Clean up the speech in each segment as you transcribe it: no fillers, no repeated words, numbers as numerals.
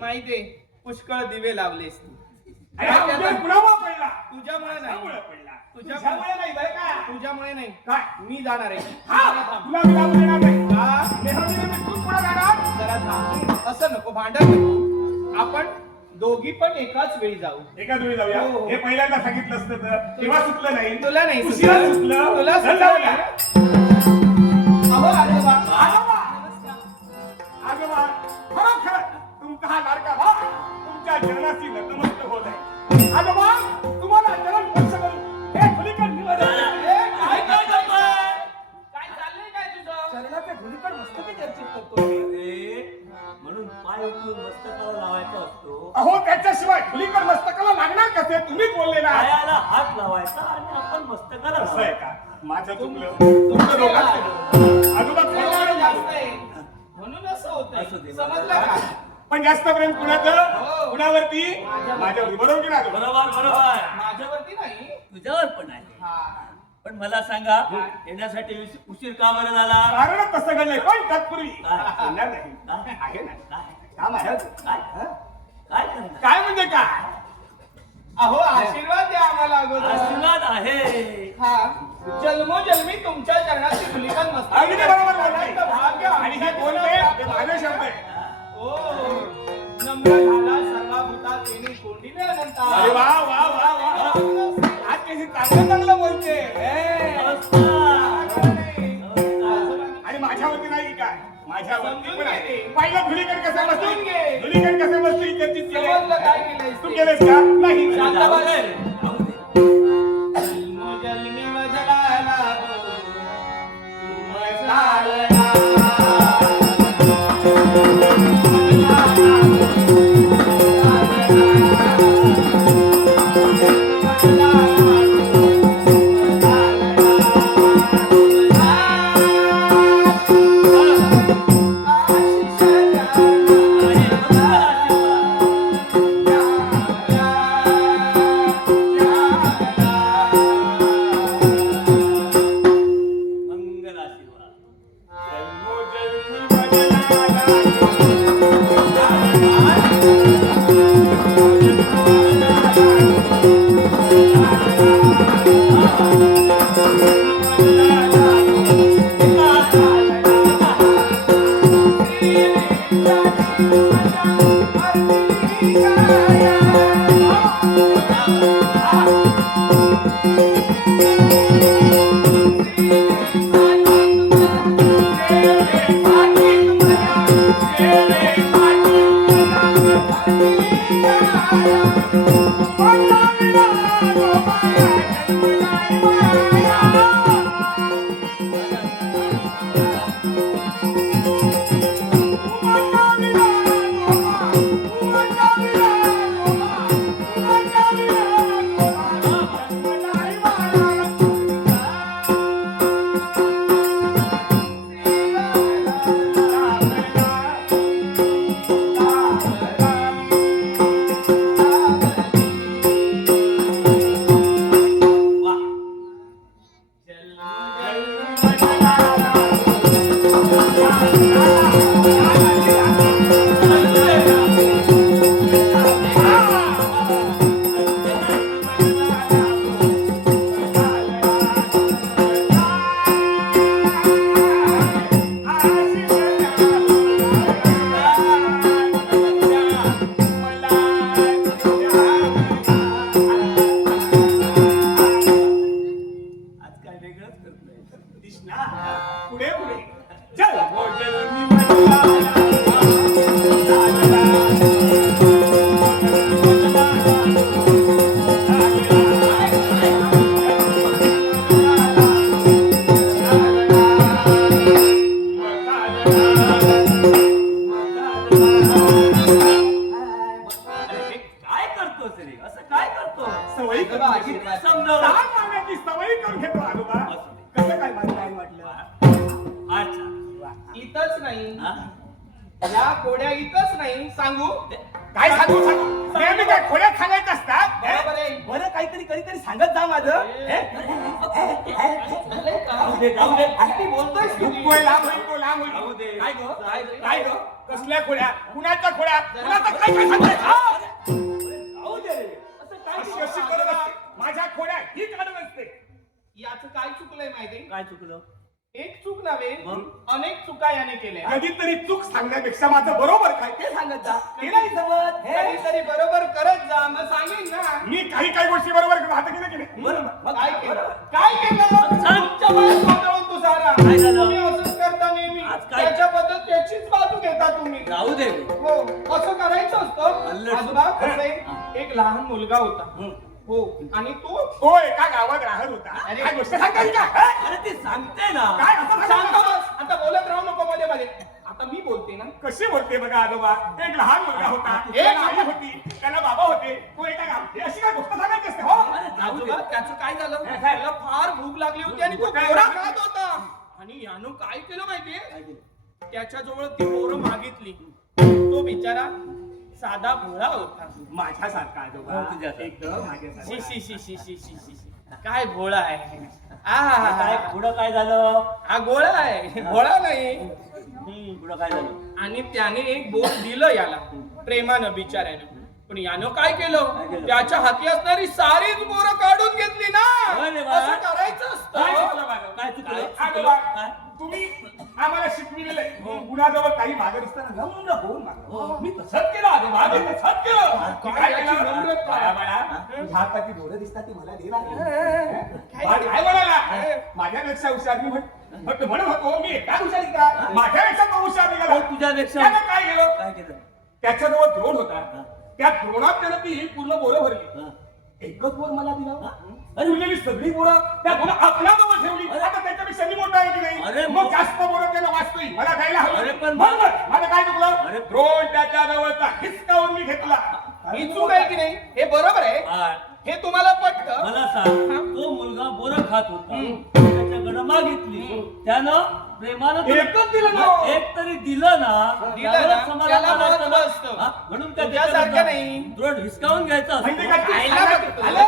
माहितीये पुष्कळ दिवे लावलेस तू. तुझ्यामुळे नाही, तुझ्यामुळे नाही बरं का, तुझ्यामुळे नाही. काय मी जाणार आहे. जरा थांब. असं नको, भांडण नको. आपण दोघी पण एकाच वेळी जाऊ. एकाच वेळी जाऊया. हे पहिल्यांदा सांगितलं असतं तर तेव्हा सुचलं नाही. तुला नाही उशिरा सुचलं. तुला जाऊया. अहो आजोबा, आजोबा खरोखर तुमचा हा लाडका भाव तुमच्या जनाची नतमस्तक होत आहे. आजोबा तुम्हाला जन्म स्पर्श करून हे धुलीकण निवडलं. काय चाललंय काय तुझं? चरणाचे धुलीकण मस्तकी चर्चित करतो. म्हणून पाय उचलून मस्तकाला लावायचा असतो. अहो त्याच्याशिवाय धुलीकण मस्तकाला लागणार कसे? तुम्हीच बोलले ना. पायाला हात लावायचा आणि आपण मस्तकाला असं आहे लावायचा. का? माझं चुकलं. तुमचं दोघांचं. आजोबा तुझं खरोखर जास्त आहे म्हणून असं होतंय. असू दे. समजलं का? पण जास्त प्रेम कुणाचं? हो. कुणावरती? माझ्यावरती. बरोबर की नाही? बरोबर बरोबर. माझ्यावरती नाही. तुझ्यावर पण आहे. हा. पण मला सांगा येण्यासाठी उशीर का बरं झाला? कारणच तसं घडलंय. पण तत्पूर्वी काय? येणार नाही. काय? आहे ना. काय? काम आहे. काय? काय करणार? काय म्हणजे काय? अहो आशीर्वाद द्या आम्हाला अगोदर. आशीर्वाद आहे. हा जन्मोजन्मी तुमच्या चरणाची धुलीकण मस्त. अगदी बरोबर बोलताय. भाग्य आणि हे बोलते ते माझे शब्द आहे. ओ नम्र झाला सर्वा भूता तेनी कोंडिले अनंता. अरे वा वा वा वा. आज कशी चांगलं चांगलं बोलते. आणि माझ्यावरती नाही काय? माझ्यावरती पण आहे. पहिलं धुलीकण कसं बसतो? समजून घे. धुलीकण कसं बसतो ही चर्चित केलंय. समजलं काय केलंय? तू केलंस का? नाही. शांत बस. जाऊ दे. जन्मोजन्मी वजलाला तू मस्तालना. मंगल आशीर्वाद. आज काय वेगळंच करतोय. दिसना. पुढे पुढे. चल. जन्मोजन्मी अरे हे काय करतोस रे? असं काय करतो? सवयी करून आजोबा, घेतली. आशीर्वाद. समजावं. लहान मागण्याची सवयी करून घेतो आजोबा. असू दे. कसं काय मला काय वाटलं? अच्छा. इथंच नाही हा? या कोड्या इथंच नाही सांगू. काय सांगू सांगू? नेहमी काय खोड्यात सांगायचं असतात? बरोबर आहे. बरं काहीतरी कधीतरी सांगत जा माझं हे? जाऊ दे किती बोलतोयस किती? तो लांब होईल, तो लांब जाऊ होईल. दे. काय गं? काय रे? काय गं? कसल्या खोड्या कुणाच्या खोड्या कुणाचं काय काय सांगताय? जाऊ दे असं काय अशी अशी करत असते. माझ्या खोड्या ही काढत असते. याचं काय चुकलंय माहिती? काय चुकलं एक चूक नव्हे मग? अनेक चुका याने केल्या. कधीतरी चूक सांगण्यापेक्षा माझं बरोबर काय ते सांगत जा ते नाही जमत हे? कधीतरी बरोबर करत जा मग सांगेन ना. मी काही गोष्टी बरोबर राहतं की नाही? बरोबर मग काय केलं? काय केलं? सांग. तुमच्या वयात गोंधळून तू सारा. काय झालं? तुम्ही असंच करता नेहमी. आज काय? त्याच्याबद्दल त्याचीच बाजू घेता तुम्ही. जाऊ दे हो असं करायचं असतं. अल्लड. आजोबा कसं आहे, एक लहान मुलगा होता. हं. हो आणि तो तो एका गावात राहत होता. अरे. काय गोष्ट सांगता येईल का? अरे ती सांगते ना काय असं शांत सांगता? बस. आता बोलत राहू नको मध्ये मध्ये. आता मी बोलते ना. कशी बोलते बघा आजोबा एक लहान मुलगा होता एक आई होती त्याला बाबा होते तो एका गावात हे अशी काय गोष्ट सांगायची असते हो अरे जाऊ दे आजोबा त्याचं काय झालं? त्याला फार भूक लागली होती आणि तो बोरा खात होता. आणि यानं काय केलं माहितीये? त्याच्याजवळ ती बोरं मागितली. तो बिचारा साधा भोळा होता. माझ्यासारखा आजोबा हो, तुझ्यासारखा. एकदम माझ्यासारखा. शी शी शी शी शी शी शी शी. काय भोळा आहे काय आहा पुढं काय झालं हा गोळा आहे भोळा नाही. पुढं काय झालं आणि त्याने एक बोर दिलं याला प्रेमानं बिचाऱ्यानं. पण यानं काय काय केलं? केलं? त्याच्या हाती असणारी सारीच बोरं काढून घेतली ना. अरे वा. असं करायचं काय असतं. चुकलं माझं? काय चुकलं? आजोबा काय? तुम्ही आम्हाला शिकविलेलं आहे कुणाजवळ काही मागत असताना नम्र होऊन मागा मी तसंच केलं आजोबा मी तसंच केलं काय याची नम्रता? बाळा, बाळा, तुझ्या हाताची बोरं दिसतात ती मला दे ना. काय बाळ काय म्हणाला माझ्यापेक्षा हुशार मी म्हणत होतो मी एकटा हुशार आहे का माझ्यापेक्षा तो हुशार निघाला हो, तुझ्यापेक्षा त्यानं काय केलं काय केलं त्याच्याजवळ द्रोण होता त्या द्रोणात त्यानं ती पूर्ण बोरं भरली हा. एकच बोर मला दिला अरे उरलेली सगळी बोरं त्या बोरं आपल्याजवळ ठेवली आता त्याच्यापेक्षा मी मोठा आहे की अरे नाही मग जास्त बोरं त्याला वाचतोय मला खायला अरे हवं पण बरोबर माझं काय चुकलं अरे. द्रोण त्याच्या जवळचा हिसकावून मी घेतला ही चूक आहे की नाही? हे बरोबर आहे. हा. हे तुम्हाला पटतं? मला सांग तो मुलगा बोरं खात होता त्याच्याकडे मागितली त्यानं प्रेमानं तो एकच दिलं ना. एक तरी दिलं ना दिलं त्यावरच ना, समाधान त्याला मानायचं महत्त्व ना. असतं. हा, म्हणून काय तुझ्यासारखं त्याच्याकडनं नाही. द्रोण हिसकावून घ्यायचं म्हणजे असतं. काय खायला खायला बघतो. आलं?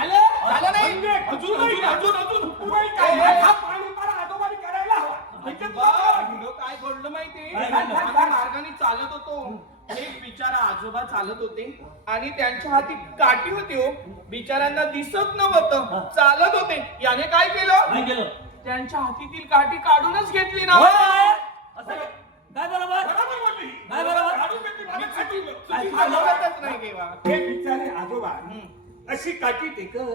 आलं? झालं नाही? म्हणजे अजून अजून अजून अजून तू बाई काय माझा पाय उतारा आजोबांनी करायला हवा म्हणजे बा, तुला- हिरो काय घडलं माहितीये? काय घडलं? आम्ही मार्गाने चालत होतो. एक बिचारा आजोबा चालत होते आणि त्यांच्या हाती काठी होती हो. बिचाऱ्यांना दिसत नव्हतं. चालत होते. याने काय केलं? काय केलं त्यांच्या हातीतील काठी काढूनच घेतली ना. होय. असं काय बरोबर बरोबर बोलली. काय बरोबर? काढून घेतली, मला काय चुकलं? चुकी सांगतच नाही केव्हा. हे बिचारे आजोबा अशी काठी टेकत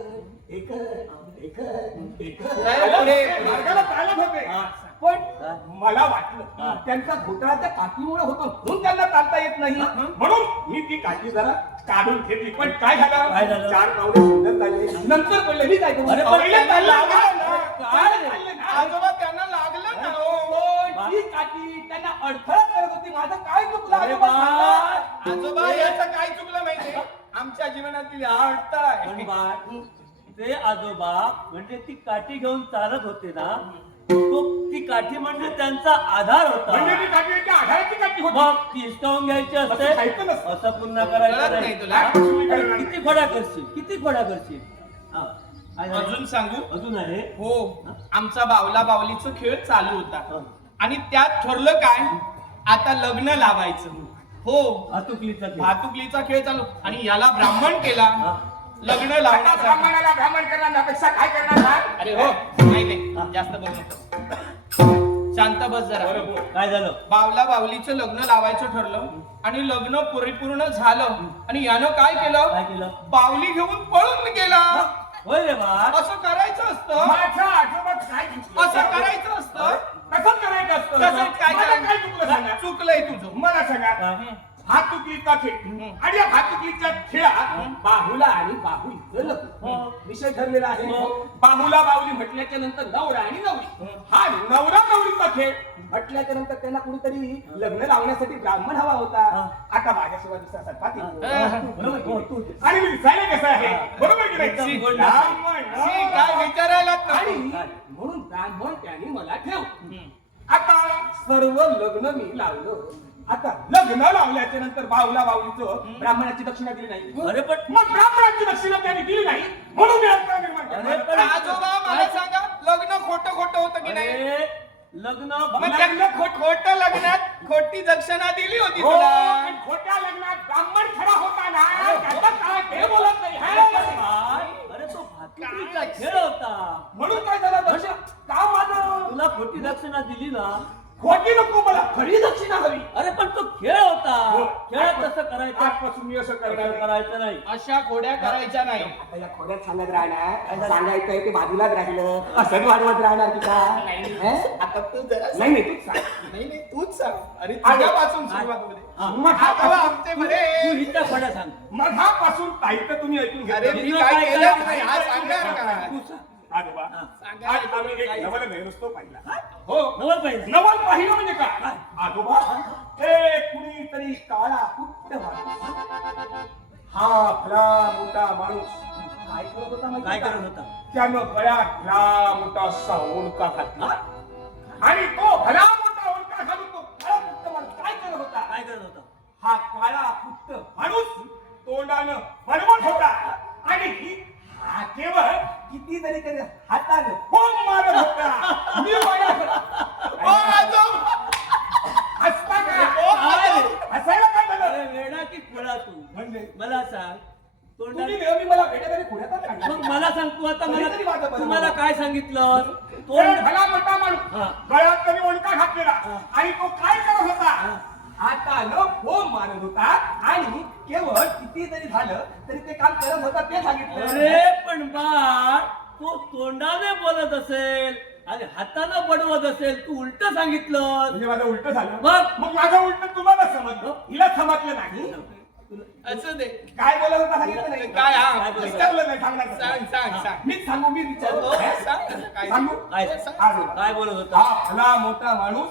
नाही, पुढे. मार्गाला चालत होते हा. पण हा. मला वाटलं त्यांचा घोटाळा त्या काठीमुळे होतो म्हणून त्यांना चालता येत नाही म्हणून मी ती काठी जरा काढून घेतली पण काय काय झालं झालं? 4 पावले सुंदर झाले नंतर पडले मी काय करू? अरे पण पहिले त्यांना चाललं लागलं ना. ना. पहिले चाललं ना. आजोबा त्यांना लागलं ना हो. पण ती काठी त्यांना अडथळा करत होती माझं काय चुकलं अरे आजोबा बा. सांगा. आजोबा याचं काय चुकलं माहितीये? आमच्या जीवनातील अडथळा पण आहे. बा, ते आजोबा म्हणजे ती काठी घेऊन चालत होते ना तो ती काठी म्हणजे त्यांचा आधार म्हणजे होता ती काठी याच्या आधाराची काठी होती मग ती हिसकावून घ्यायची असते असं खायचं नसतं. असं पुन्हा कळत करायचं नाही नाही. तुला? अरे किती खोडा करशील किती खोडा करशील हा. काय झालं? अजून सांगू? अजून आहे हो आमचा बावला बावलीचा खेळ चालू होता हा. आणि त्यात ठरलं काय आता लग्न लावायचं. हो भातुकलीचा खेळ. भातुकलीचा खेळ चालू आणि याला ब्राह्मण केला हा. लग्न आता लावण्याचा. ब्राह्मणाला ब्राह्मण करण्यापेक्षा काय करणार हा? अरे हो नाही जास्त बोल नको. शांत बस जरा. काय झालं बावला बावलीचं लग्न लावायचं ठरलं आणि लग्न परिपूर्ण झालं आणि यानं काय काय केलं? केलं बावली घेऊन पळून गेला. होय रे बा असं करायचं असतं. माझ्या आजोबा काय चुकलं? असं करायचं असतं. कसं करायचं असतं तसंच काय मला काय चुकलं सांगा चुकलंय तुझं. मला सांगा काय? भातुकलीचा खेळ आणि या भातुकलीच्या खेळात बाहुला आणि बाहुलीचं लग्न विषय ठरलेला आहे बाहुला बाहुली म्हटल्याच्या नंतर नवरा आणि नवरी हा नवरा नवरीचा खेळ म्हटल्याच्या नंतर त्यांना कुणीतरी लग्न लावण्यासाठी ब्राह्मण हवा होता आता माझ्याशिवाय दुसरा सरपात बरोबर. हो, तू आणि मी दिसायला कसं आहे बरोबर की एकदम नाही गोड ब्राह्मण शी, काय विचारायला आणि नको. म्हणून ब्राह्मण त्यांनी मला ठेव आता सर्व लग्न मी लावलं आता लग्न लावल्याच्या नंतर बाहुला बाहुलीचं ब्राह्मणाची दक्षिणा दिली नाही. अरे पण मग ब्राह्मणाची दक्षिणा त्यांनी दिली नाही म्हणून मी अडथळा निर्माण अरे केला. पण आजोबा मला सांगा लग्न खोटं खोटं होतं की नाही? अरे लग्न मग त्यांना खोटं लग्नात खोटी दक्षिणा दिली होती हो, तुला. पण खोट्या लग्नात ब्राह्मण खरा होता ना त्याचं काय ते बोलत नाही. काय? अरे तो भातुकलीचा खेळ होता. म्हणून काय झालं दक्षिणा का माझं तुला खोटी दक्षिणा दिली ना. खोटी नको मला खरी दक्षिणा हवी. अरे पण तो खेळ होता. हो. खेळात तसं करायचं आजपासून मी असं करणार असं नाही. करायचं नाही. अशा खोड्या करायच्या नाही. आता या खोड्यात सांगत राहणार सांगायचंय ते बाजूलाच राहिलं असंच वाढवत राहणार की काय? आता तू जरा नाही नाही तूच सांग. नाही तूच सांग. अरे तुझ्यापासून सुरुवात होते. आता आमचे तू बरे. हिच्या खोड्या सांग. मधापासून ताईत तुम्ही ऐकून अरे घेतलं. मी काय केलं नाही हा सांगणार का? तू सांग. आजोबा, आज आम्ही एक नवल नुसतं पाहिला. हो नवल पाहिजे. नवल पाहिलं म्हणजे काय आजोबा हे कुणीतरी काळा कुट्ट माणूस हा भला मोठा माणूस काय करत होता माहिती काय का? करत होता? त्यानं गळ्यात भला मोठा असा ओळखा घातला आणि तो भला मोठा ओळखा घालून तो काळा कुट्ट माणूस काय करत होता? काय करत होता? हा काळा कुट्ट माणूस तोंडानं बडबड होता आणि ही हा केवळ कितीतरी तरी हातानं फोन मारत होता. मी ओ आजोबा. हसता का? काय रे? हसायला काय झालं? अरे वेडा की खुळा तू म्हणजे मला सांग. तुम्ही तोंडात नेहमी मला भेटेतरी खुण्यातच काढलं. मग मला सांग तू आता कधीतरी माझं मला बरं तुम्हाला बरं. काय सांगितलं? तो तोंड भला मोठा माणूस हा. गळ्यात तरी ओळखा घातलेला हा. आणि तो काय करत होता? हा. हातानं फोन मारत होता आणि केवळ किती जरी झालं तरी ते काम करत होता ते सांगितलं. अरे पण बाळ तो तोंडाने बोलत असेल आणि हाताने बडवत असेल तू उलट सांगितलं. म्हणजे माझं उलट झालं. मग माझं उलट तुम्हाला समजलं हिला समजलं नाही. असं दे. काय बोलत होता सांगितलं नाही. काय हा? काय बोलत होता? विचारलं नाही सांगणार सांग सांग सांग. मीच सांगू मी हो, विचारलं सांग. काय सांगू काय आजोबा. काय बोलत होता? हा भला मोठा माणूस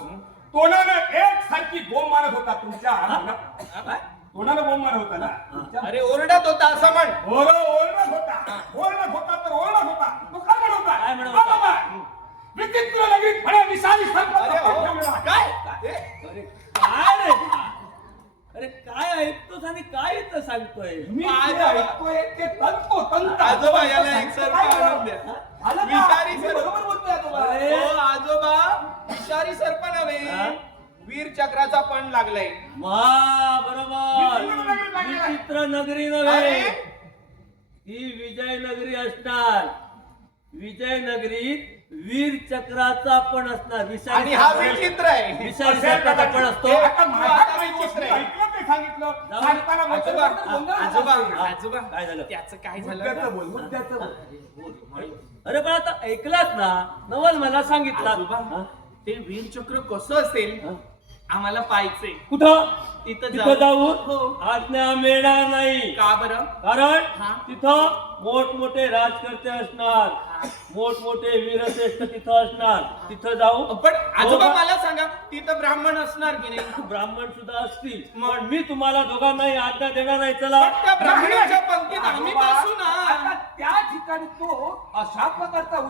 तोंडानं एक सारखी बोंब मारत होता तुमच्या काय? तोंडानं बोंब मारत होता ना तुमच्या. अरे ओरडत होता असं म्हण. ओरडत होता ओरडत होता तर ओरडत होता तो काय म्हणत होता? काय म्हणत होता? बाबा, विचित्र नगरीत भल्या विषारी सर्पाचा अरे हो. ठेवलेला आहे. काय? अरे काय रे? अरे काय ऐकतोस आणि काय इथं सांगतोय? मी जे ऐकतोय ते तंतोतंत आजोबा याला एक सर्प काय आणून द्या. झालं का? विषारी मी सर्प. बरोबर बोलतोय आजोबा. अरे. हो आजोबा विषारी सर्प हा? नव्हे वीर चक्राचा पण लागलाय. मा बरोबर. विचित्र नगरी लागली. विचित्र नगरी अरे. नव्हे ही विजयनगरी असणार. विजयनगरीत वीर चक्राचा पण असणार. आणि हा विचित्र आहे. विषारी सर्पाचा पण असतो. आता माझ्या आता काही विचित्र गोष्टी आहे. ऐकलं ते सांगितलं जाऊ. सांगताना आजोबा बोलताना गोंधळ झाला आजोबा असेल. आजोबा काय झालं? त्याचं काय झालं मुद्द्याचं ना? बोल मुद्द्याचं बोल. अरे पण आता ऐकलात ना नवल मला सांगितलं. आजोबा ते वीर चक्र कसं असेल आम्हाला पाहायचंय. कुठं? तिथं तिथं जाऊ हो. आज्ञा मिळणार नाही. का बरं? कारण हा. तिथं मोठमोठे राजकर्ते असणार. मोठमोठे वीरश्रेष्ठ तिथं असणार. तिथं जाऊ पण आजोबा दोघं- मला सांगा तिथं ब्राह्मण असणार की नाही? ब्राह्मण सुद्धा असतील. मग? पण मी तुम्हाला दोघांनाही आज्ञा देणार नाही. चला पण त्या ब्राह्मणाच्या पंक्तीत आम्ही बसू ना. आता त्या ठिकाणी तो अशा प्रकारचा